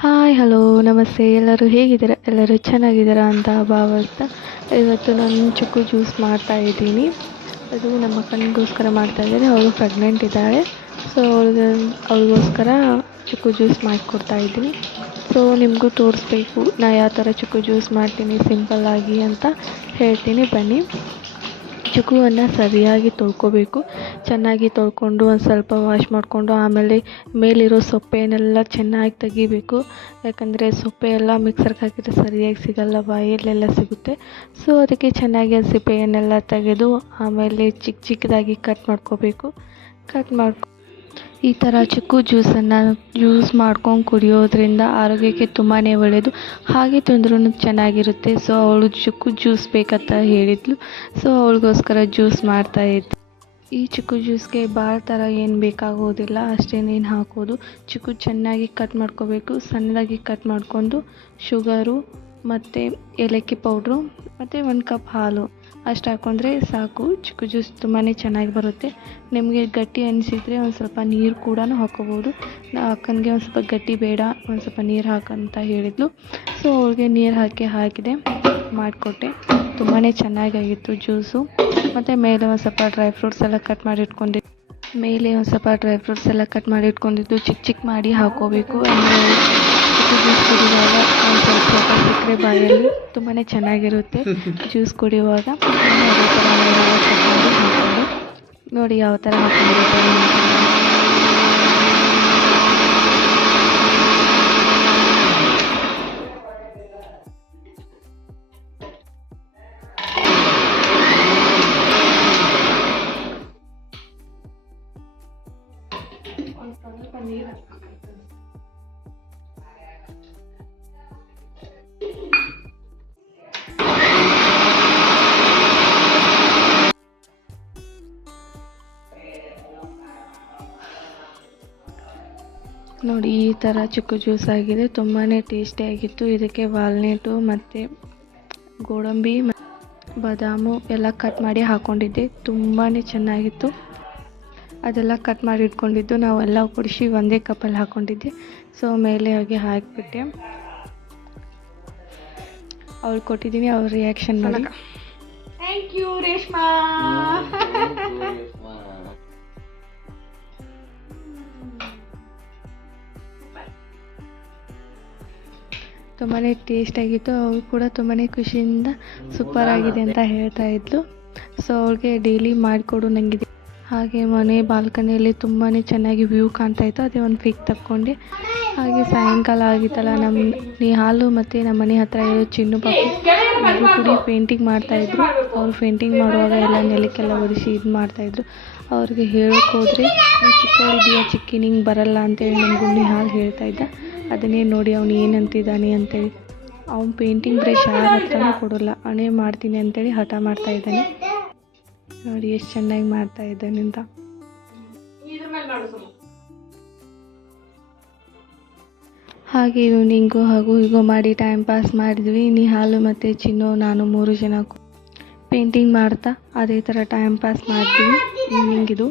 Hi hello ನಮಸ್ತೆ. ಎಲ್ಲರೂ ಹೇಗಿದ್ದೀರಾ? ಎಲ್ಲರೂ ಚೆನ್ನಾಗಿದ್ದೀರಾ ಅಂತ ಭಾವಿಸ್ತಾ ಇವತ್ತು ನಾನು ಚಿಕ್ಕು ಜ್ಯೂಸ್ ಮಾಡ್ತಾಯಿದ್ದೀನಿ. ಅದು ನಮ್ಮ ಅಕ್ಕನಿಗೋಸ್ಕರ ಮಾಡ್ತಾಯಿದ್ದೀನಿ. ಅವಳು ಪ್ರೆಗ್ನೆಂಟ್ ಇದ್ದಾಳೆ. ಸೊ ಅವಳಿಗೋಸ್ಕರ ಚಿಕ್ಕು ಜ್ಯೂಸ್ ಮಾಡಿಕೊಡ್ತಾಯಿದ್ದೀನಿ. ಸೊ ನಿಮಗೂ ತೋರಿಸ್ಬೇಕು ನಾ ಯಾವ ಥರ ಚಿಕ್ಕು ಜ್ಯೂಸ್ ಮಾಡ್ತೀನಿ ಸಿಂಪಲ್ಲಾಗಿ ಅಂತ ಹೇಳ್ತೀನಿ, ಬನ್ನಿ. ಚಿಕ್ಕುವನ್ನು ಸರಿಯಾಗಿ ತೊಳ್ಕೊಬೇಕು. ಚೆನ್ನಾಗಿ ತೊಳ್ಕೊಂಡು ಒಂದು ಸ್ವಲ್ಪ ವಾಶ್ ಮಾಡಿಕೊಂಡು ಆಮೇಲೆ ಮೇಲಿರೋ ಸೊಪ್ಪೆನೆಲ್ಲ ಚೆನ್ನಾಗಿ ತೆಗಿಬೇಕು. ಯಾಕಂದರೆ ಸೊಪ್ಪೆ ಎಲ್ಲ ಮಿಕ್ಸರ್ಗೆ ಹಾಕಿದರೆ ಸರಿಯಾಗಿ ಸಿಗಲ್ಲ, ಬಾಯಲ್ಲೆಲ್ಲ ಸಿಗುತ್ತೆ. ಸೊ ಅದಕ್ಕೆ ಚೆನ್ನಾಗಿ ಆ ಸಿಪ್ಪೆಯನ್ನೆಲ್ಲ ತೆಗೆದು ಆಮೇಲೆ ಚಿಕ್ಕ ಚಿಕ್ಕದಾಗಿ ಕಟ್ ಮಾಡ್ಕೋಬೇಕು. ಈ ಥರ ಚಿಕ್ಕು ಜ್ಯೂಸನ್ನು ಯೂಸ್ ಮಾಡ್ಕೊಂಡು ಕುಡಿಯೋದ್ರಿಂದ ಆರೋಗ್ಯಕ್ಕೆ ತುಂಬಾ ಒಳ್ಳೆಯದು. ಹಾಗೆ ತಿಂದ್ರೂ ಚೆನ್ನಾಗಿರುತ್ತೆ. ಸೊ ಅವಳು ಚಿಕ್ಕು ಜ್ಯೂಸ್ ಬೇಕಂತ ಹೇಳಿದ್ಲು. ಸೊ ಅವಳಿಗೋಸ್ಕರ ಜ್ಯೂಸ್ ಮಾಡ್ತಾಯಿದ್ದೆ. ಈ ಚಿಕ್ಕು ಜ್ಯೂಸ್ಗೆ ಭಾಳ ಥರ ಏನು ಬೇಕಾಗೋದಿಲ್ಲ, ಅಷ್ಟೇನೇನು ಹಾಕೋದು. ಚಿಕ್ಕು ಚೆನ್ನಾಗಿ ಕಟ್ ಮಾಡ್ಕೋಬೇಕು. ಸಣ್ಣದಾಗಿ ಕಟ್ ಮಾಡ್ಕೊಂಡು ಶುಗರು ಮತ್ತು ಏಲಕ್ಕಿ ಪೌಡ್ರು ಮತ್ತು 1 ಕಪ್ ಹಾಲು ಅಷ್ಟು ಹಾಕ್ಕೊಂಡ್ರೆ ಸಾಕು. ಚಿಕ್ಕು ಜ್ಯೂಸ್ ತುಂಬಾ ಚೆನ್ನಾಗಿ ಬರುತ್ತೆ. ನಿಮಗೆ ಗಟ್ಟಿ ಅನಿಸಿದರೆ ಒಂದು ಸ್ವಲ್ಪ ನೀರು ಕೂಡ ಹಾಕ್ಕೋಬೋದು. ಅಕ್ಕನಿಗೆ ಒಂದು ಸ್ವಲ್ಪ ಗಟ್ಟಿ ಬೇಡ, ಒಂದು ಸ್ವಲ್ಪ ನೀರು ಹಾಕಂತ ಹೇಳಿದ್ಲು. ಸೊ ಅವಳಿಗೆ ನೀರು ಹಾಕಿದೆ, ಮಾಡಿಕೊಟ್ಟೆ. ತುಂಬಾ ಚೆನ್ನಾಗಾಗಿತ್ತು ಜ್ಯೂಸು. ಮತ್ತು ಮೇಲೆ ಒಂದು ಸ್ವಲ್ಪ ಡ್ರೈ ಫ್ರೂಟ್ಸ್ ಎಲ್ಲ ಕಟ್ ಮಾಡಿ ಇಟ್ಕೊಂಡಿದ್ದು ಚಿಕ್ಕ ಚಿಕ್ಕ ಮಾಡಿ ಹಾಕ್ಕೋಬೇಕು. ಅಂದರೆ ಚಿಕ್ಕು ಜ್ಯೂಸ್ ಕುಡಿಯುವಾಗ ಒಂದು ಸ್ವಲ್ಪ ಸಿಕ್ಕರೆ ಬಾಯಲ್ಲಿ ತುಂಬಾ ಚೆನ್ನಾಗಿರುತ್ತೆ. ಜ್ಯೂಸ್ ಕುಡಿಯುವಾಗ ಅದೇ ಥರ ಮಾಡಿ ಹಾಕ್ಕೊಂಡು ನೋಡಿ ಯಾವ ಥರ ಹಾಕ್ಕೊಂಡಿರ್ತಾರೆ ಅಂತ. ನೋಡಿ ಈ ಥರ ಚಿಕ್ಕು ಜ್ಯೂಸ್ ಆಗಿದೆ. ತುಂಬಾ ಟೇಸ್ಟಿಯಾಗಿತ್ತು. ಇದಕ್ಕೆ ವಾಲ್ನಟ್ಟು ಮತ್ತು ಗೋಡಂಬಿ ಬಾದಾಮು ಎಲ್ಲ ಕಟ್ ಮಾಡಿ ಹಾಕ್ಕೊಂಡಿದ್ದೆ. ತುಂಬಾ ಚೆನ್ನಾಗಿತ್ತು. ಅದೆಲ್ಲ ಕಟ್ ಮಾಡಿ ಇಟ್ಕೊಂಡಿದ್ದು ನಾವೆಲ್ಲ ಕುಡಿಸಿ ಒಂದೇ ಕಪ್ಪಲ್ಲಿ ಹಾಕ್ಕೊಂಡಿದ್ದೆ. ಸೊ ಮೇಲೆ ಹಾಗೆ ಹಾಕಿಬಿಟ್ಟೆ. ಅವ್ಳು ಕೊಟ್ಟಿದ್ದೀನಿ, ಅವ್ರ ರಿಯಾಕ್ಷನ್ ನೋಡಿ. Thank you Reshma. ತುಂಬಾ ಟೇಸ್ಟಾಗಿತ್ತು. ಅವಳು ಕೂಡ ತುಂಬಾ ಖುಷಿಯಿಂದ ಸೂಪರ್ ಆಗಿದೆ ಅಂತ ಹೇಳ್ತಾ ಇದ್ಲು. ಸೊ ಅವಳಿಗೆ ಡೈಲಿ ಮಾಡಿಕೊಡು ನನಗಿದೆ. ಹಾಗೆ ಮನೆ ಬಾಲ್ಕನಿಯಲ್ಲಿ ತುಂಬಾ ಚೆನ್ನಾಗಿ ವ್ಯೂ ಕಾಣ್ತಾಯಿತ್ತು. ಅದೇ ಒಂದು ಪಿಕ್ ತಕ್ಕೊಂಡೆ. ಹಾಗೆ ಸಾಯಂಕಾಲ ಆಗಿತ್ತಲ್ಲ, ನಮ್ಮ ಹಾಲು ಮತ್ತು ನಮ್ಮ ಮನೆ ಹತ್ತಿರ ಇರೋ ಚಿನ್ನು ಪಾಪು ಇಬ್ಬರು ಕೂಡಿ ಪೇಂಟಿಂಗ್ ಮಾಡ್ತಾಯಿದ್ರು. ಅವ್ರು ಪೇಂಟಿಂಗ್ ಮಾಡುವಾಗ ಎಲ್ಲ ನೆಲಕ್ಕೆಲ್ಲ ಒರೆಸಿ ಇದು ಮಾಡ್ತಾಯಿದ್ರು. ಅವ್ರಿಗೆ ಹೇಳೋಕೆ ಹೋದರೆ ನೀನು ಚಿಕ್ಕವಳಿದೆಯಾ ಚಿಕ್ಕಿ, ನಿಂಗೆ ಬರಲ್ಲ ಅಂತೇಳಿ ನಮ್ಮ ಗುಂಡಿ ಹಾಲು ಹೇಳ್ತಾಯಿದ್ದ. ಅದನ್ನೇ ನೋಡಿ ಅವನು ಏನಂತಿದ್ದಾನೆ ಅಂತೇಳಿ. ಅವ್ನು ಪೇಂಟಿಂಗ್ ಬ್ರಷ್ ಯಾರ ಹತ್ರನೂ ಕೊಡೋಲ್ಲ, ಅಣೆ ಮಾಡ್ತೀನಿ ಅಂತೇಳಿ ಹಠ ಮಾಡ್ತಾಯಿದ್ದಾನೆ. ನೋಡಿ ಎಷ್ಟು ಚೆನ್ನಾಗಿ ಮಾಡ್ತಾ ಇದ್ದಾನೆ ಅಂತ. ಹಾಗೆ ಈವ್ನಿಂಗು ಹಾಗೂ ಹೀಗೋ ಮಾಡಿ ಟೈಮ್ ಪಾಸ್ ಮಾಡಿದ್ವಿ. ಹಾಲು ಮತ್ತು ಚಿನ್ನು ನಾನು 3 ಜನ ಪೇಂಟಿಂಗ್ ಮಾಡ್ತಾ ಅದೇ ಥರ ಟೈಮ್ ಪಾಸ್ ಮಾಡಿದ್ವಿ. ಈವ್ನಿಂಗ್ ಇದು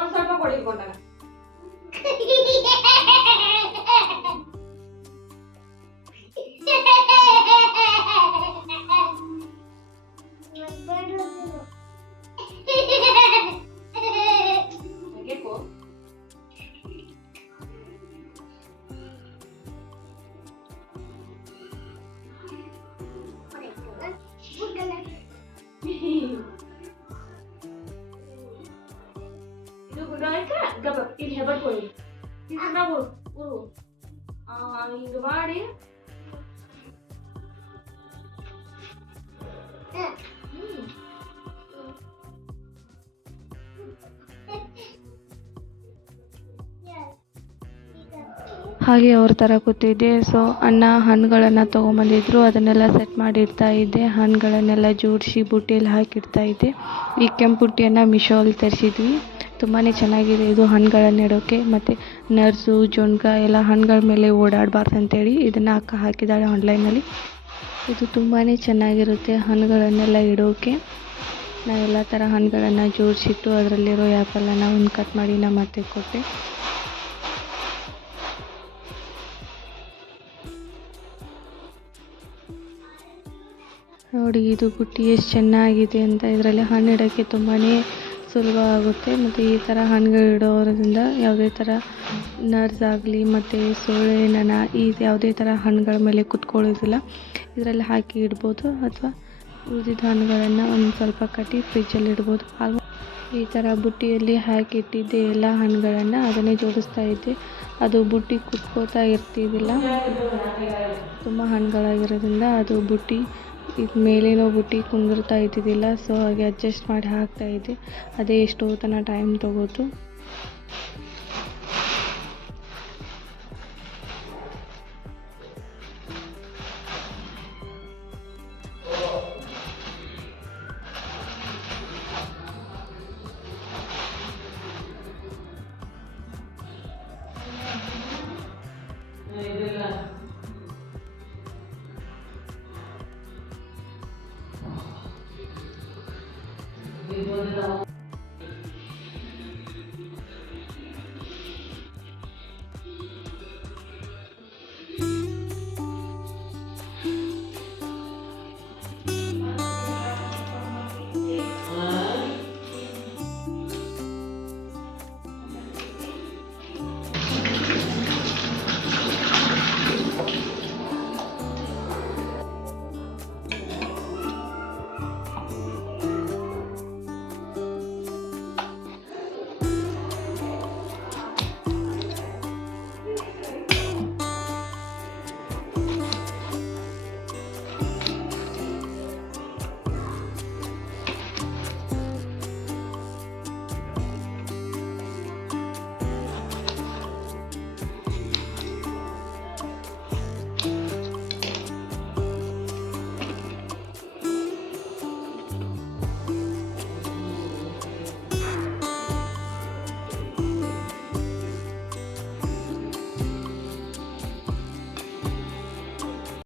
ಒಂದು ಸ್ವಲ್ಪ ಕೊಡಿಕೊಂಡ ಇದು ಹೆಬರ್ ಕೊಡಿ. ಹಿಂಗೆ ಮಾಡಿ ಹಾಗೆ ಅವ್ರ ಥರ ಕೂತಿದ್ದೆ. ಸೊ ಅಣ್ಣ ಹಣ್ಣುಗಳನ್ನು ತೊಗೊಂಬಂದಿದ್ರು, ಅದನ್ನೆಲ್ಲ ಸೆಟ್ ಮಾಡಿ ಇಡ್ತಾ ಇದ್ದೆ. ಹಣ್ಣುಗಳನ್ನೆಲ್ಲ ಜೋಡಿಸಿ ಬುಟ್ಟಿಯಲ್ಲಿ ಹಾಕಿಡ್ತಾ ಇದ್ದೆ. ಈ ಕೆಂಪು ಬುಟ್ಟಿಯನ್ನು ಮಿಶೋಲ್ಲಿ ತರಿಸಿದ್ವಿ. ತುಂಬಾ ಚೆನ್ನಾಗಿದೆ ಇದು ಹಣ್ಣುಗಳನ್ನು ಇಡೋಕ್ಕೆ. ಮತ್ತು ನರ್ಸು ಜೊಂಡ್ಗ ಎಲ್ಲ ಹಣ್ಣುಗಳ ಮೇಲೆ ಓಡಾಡಬಾರ್ದು ಅಂತೇಳಿ ಇದನ್ನು ಅಕ್ಕ ಹಾಕಿದ್ದಾಳೆ ಆನ್ಲೈನಲ್ಲಿ. ಇದು ತುಂಬಾ ಚೆನ್ನಾಗಿರುತ್ತೆ ಹಣ್ಣುಗಳನ್ನೆಲ್ಲ ಇಡೋಕ್ಕೆ. ನಾವೆಲ್ಲ ಥರ ಹಣ್ಣುಗಳನ್ನು ಜೋಡಿಸಿಟ್ಟು ಅದರಲ್ಲಿರೋ ಆ್ಯಪಲನ್ನು ಒಂದು ಕಟ್ ಮಾಡಿ ನಮ್ಮ ಅತ್ತೆಗೆ ಕೊಟ್ಟೆ. ನೋಡಿ ಇದು ಬುಟ್ಟಿ ಎಷ್ಟು ಚೆನ್ನಾಗಿದೆ ಅಂತ. ಇದರಲ್ಲಿ ಹಣ್ಣು ಇಡೋಕ್ಕೆ ತುಂಬಾ ಸುಲಭ ಆಗುತ್ತೆ. ಮತ್ತು ಈ ಥರ ಹಣ್ಣುಗಳು ಇಡೋದ್ರಿಂದ ಯಾವುದೇ ಥರ ನರ್ಸ್ ಆಗಲಿ ಮತ್ತು ಸೊಳ್ಳೆ ನೊಣ ಯಾವುದೇ ಥರ ಹಣ್ಣುಗಳ ಮೇಲೆ ಕುತ್ಕೊಳ್ಳೋದಿಲ್ಲ. ಇದರಲ್ಲಿ ಹಾಕಿ ಇಡ್ಬೋದು, ಅಥವಾ ಉಳಿದಿದ್ದ ಹಣ್ಣುಗಳನ್ನು ಒಂದು ಸ್ವಲ್ಪ ಕಟ್ಟಿ ಫ್ರಿಜ್ಜಲ್ಲಿ ಇಡ್ಬೋದು. ಈ ಥರ ಬುಟ್ಟಿಯಲ್ಲಿ ಹಾಕಿ ಇಟ್ಟಿದ್ದೆ ಎಲ್ಲ ಹಣ್ಣುಗಳನ್ನು, ಅದನ್ನೇ ಜೋಡಿಸ್ತಾ ಇದ್ದೆ. ಅದು ಬುಟ್ಟಿ ಕುತ್ಕೋತಾ ಇರ್ತಿದ್ದಿಲ್ಲ, ತುಂಬ ಹಣ್ಣುಗಳಾಗಿರೋದ್ರಿಂದ ಅದು ಬುಟ್ಟಿ ಇದು ಮೇಲೇನೋ ಬುಟ್ಟಿ ಕುಂದಿರ್ತಾ ಇದ್ದಿದ್ದಿಲ್ಲ. ಸೊ ಹಾಗೆ ಅಡ್ಜಸ್ಟ್ ಮಾಡಿ ಹಾಕ್ತಾಯಿದ್ದೆ. ಅದೇ ಎಷ್ಟೋ ತನಕ ಟೈಮ್ ತೊಗೋತು.